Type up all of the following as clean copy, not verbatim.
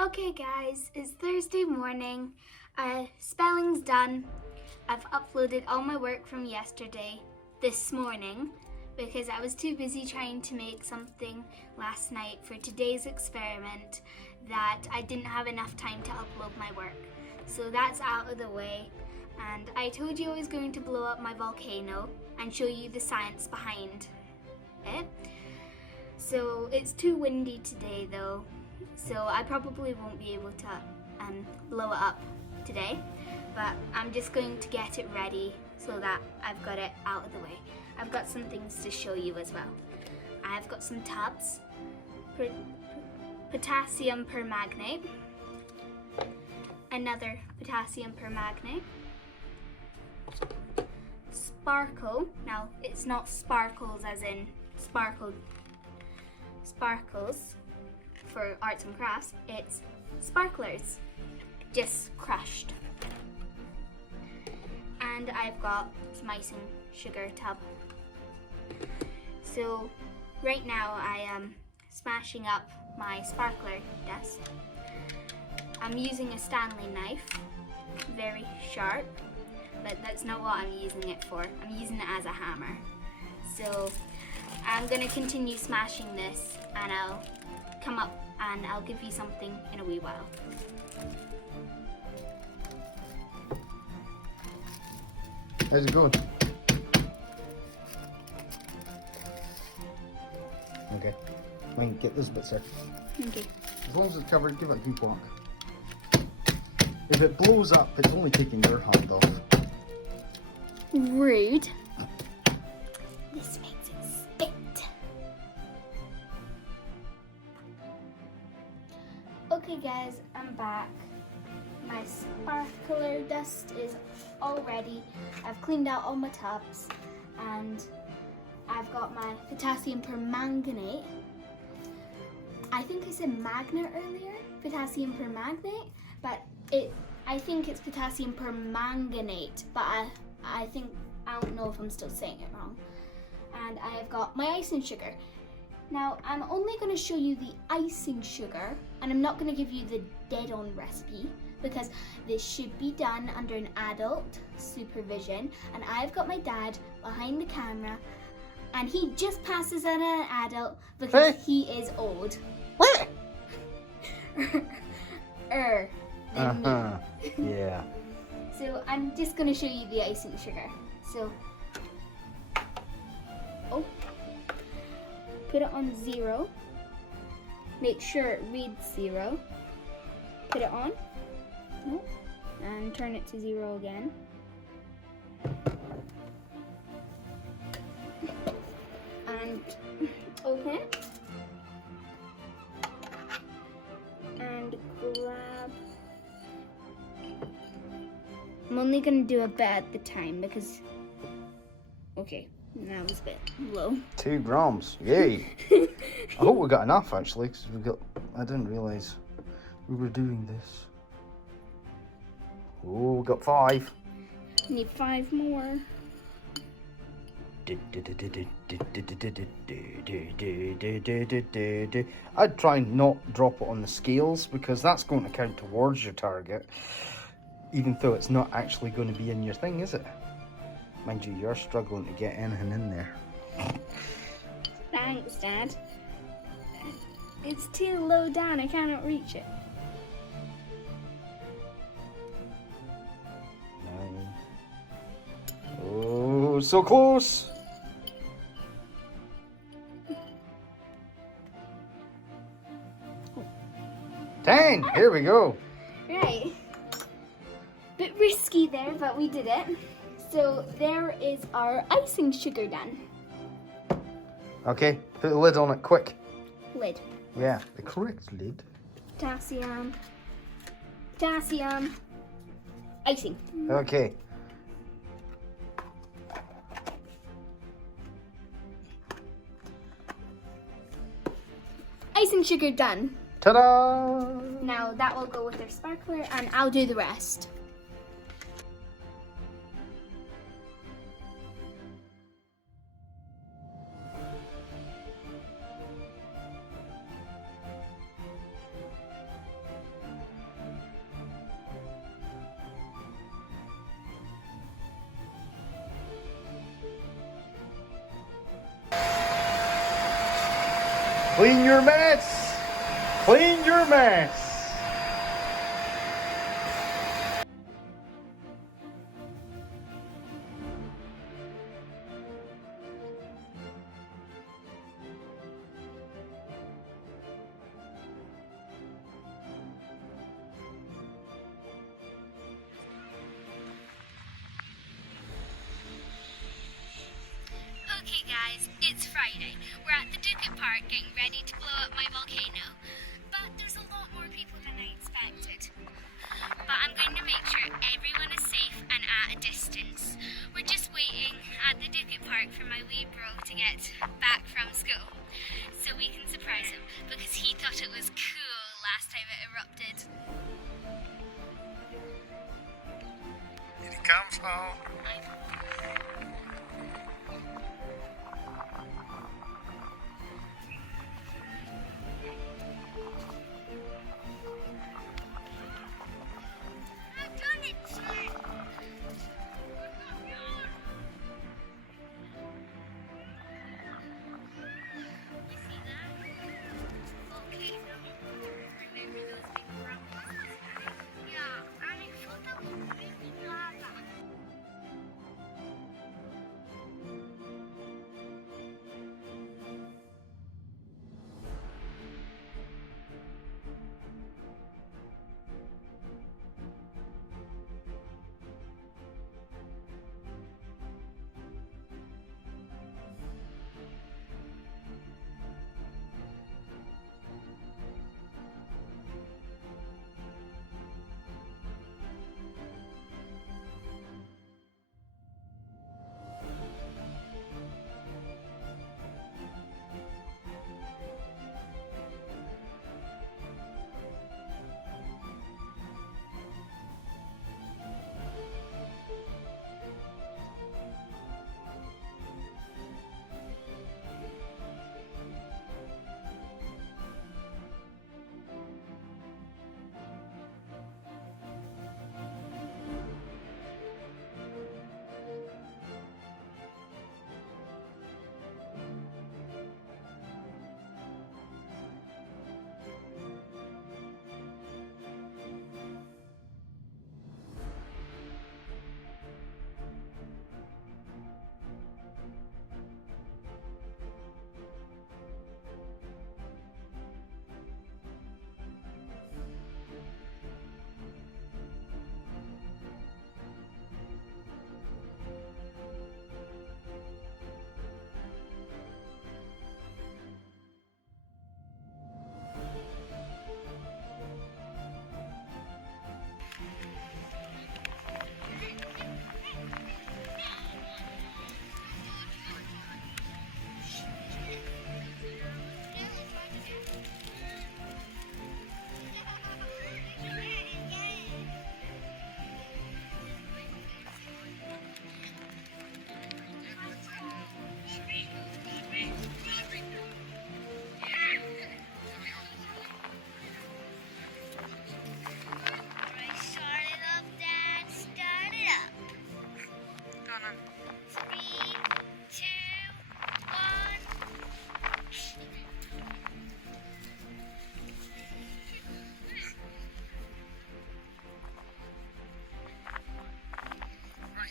Okay guys, it's Thursday morning. Spelling's done. I've uploaded all my work from yesterday this morning because I was too busy trying to make something last night for today's experiment that I didn't have enough time to upload my work. So that's out of the way. And I told you I was going to blow up my volcano and show you the science behind it. So it's too windy today though, so I probably won't be able to blow it up today, but I'm just going to get it ready so that I've got it out of the way. I've got some things to show you as well. I've got some tubs, potassium permanganate, another potassium permanganate, sparkle. Now it's not sparkles as in sparkles for arts and crafts, it's sparklers, just crushed. And I've got some icing sugar tub. So right now I am smashing up my sparkler dust. I'm using a Stanley knife, very sharp, but that's not what I'm using it for. I'm using it as a hammer. So I'm gonna continue smashing this and I'll come up and I'll give you something in a wee while. How's it going? Okay. Wait, get this bit, sir. Okay. As long as it's covered, give it a good whack. If it blows up, it's only taking your hand off. Rude. This makes it spit. Okay guys, I'm back. My sparkler dust is all ready. I've cleaned out all my tubs and I've got my potassium permanganate. I think I said magnet earlier, potassium permanganate, but I think it's potassium permanganate, but I don't know if I'm still saying it wrong. And I have got my icing sugar. Now, I'm only going to show you the icing sugar, and I'm not going to give you the dead-on recipe, because this should be done under an adult supervision, and I've got my dad behind the camera, and he just passes as an adult because he is old. What? Than me. Yeah. So I'm just going to show you the icing sugar. So, put it on 0. Make sure it reads 0. Put it on. And turn it to 0 again. And open it. And grab. I'm only going to do a bit at the time because, okay, that was a bit low. 2 grams, yay! I hope we got enough actually, because I didn't realise we were doing this. Oh, we got 5. Need 5 more. I'd try and not drop it on the scales because that's going to count towards your target, even though it's not actually going to be in your thing, is it? Mind you, you're struggling to get anything in there. Thanks, Dad. It's too low down, I cannot reach it. 9. Oh, so close! 10! Here we go! Right. Bit risky there, but we did it. So there is our icing sugar done. Okay, put the lid on it quick. Lid. Yeah, the correct lid. Potassium. Icing. Okay. Icing sugar done. Ta-da! Now that will go with our sparkler and I'll do the rest. Clean your mess! Clean your mess! Okay guys, it's Friday. We're at the Duket Park getting ready to blow up my volcano. But there's a lot more people than I expected. But I'm going to make sure everyone is safe and at a distance. We're just waiting at the Duket Park for my wee bro to get back from school. So we can surprise him because he thought it was cool last time it erupted. Here he comes home.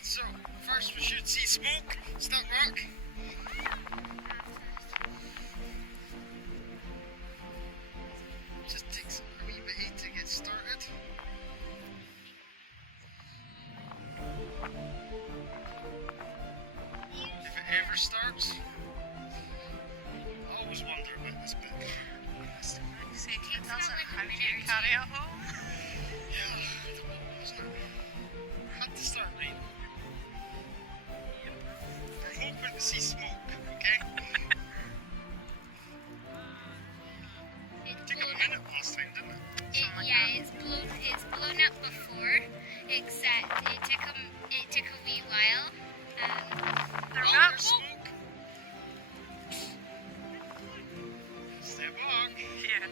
So, first we should see smoke. Does that work? Just takes a wee bit to get started. If it ever starts, I always wonder about this bit. See, he doesn't how do you carry it home? Yeah, I don't know, isn't it? Had to start raining. We're hoping to see smoke, okay? It took a minute last time, didn't it? Yeah, it's blown up before, except it took a wee while. There's smoke. Step back. Yeah.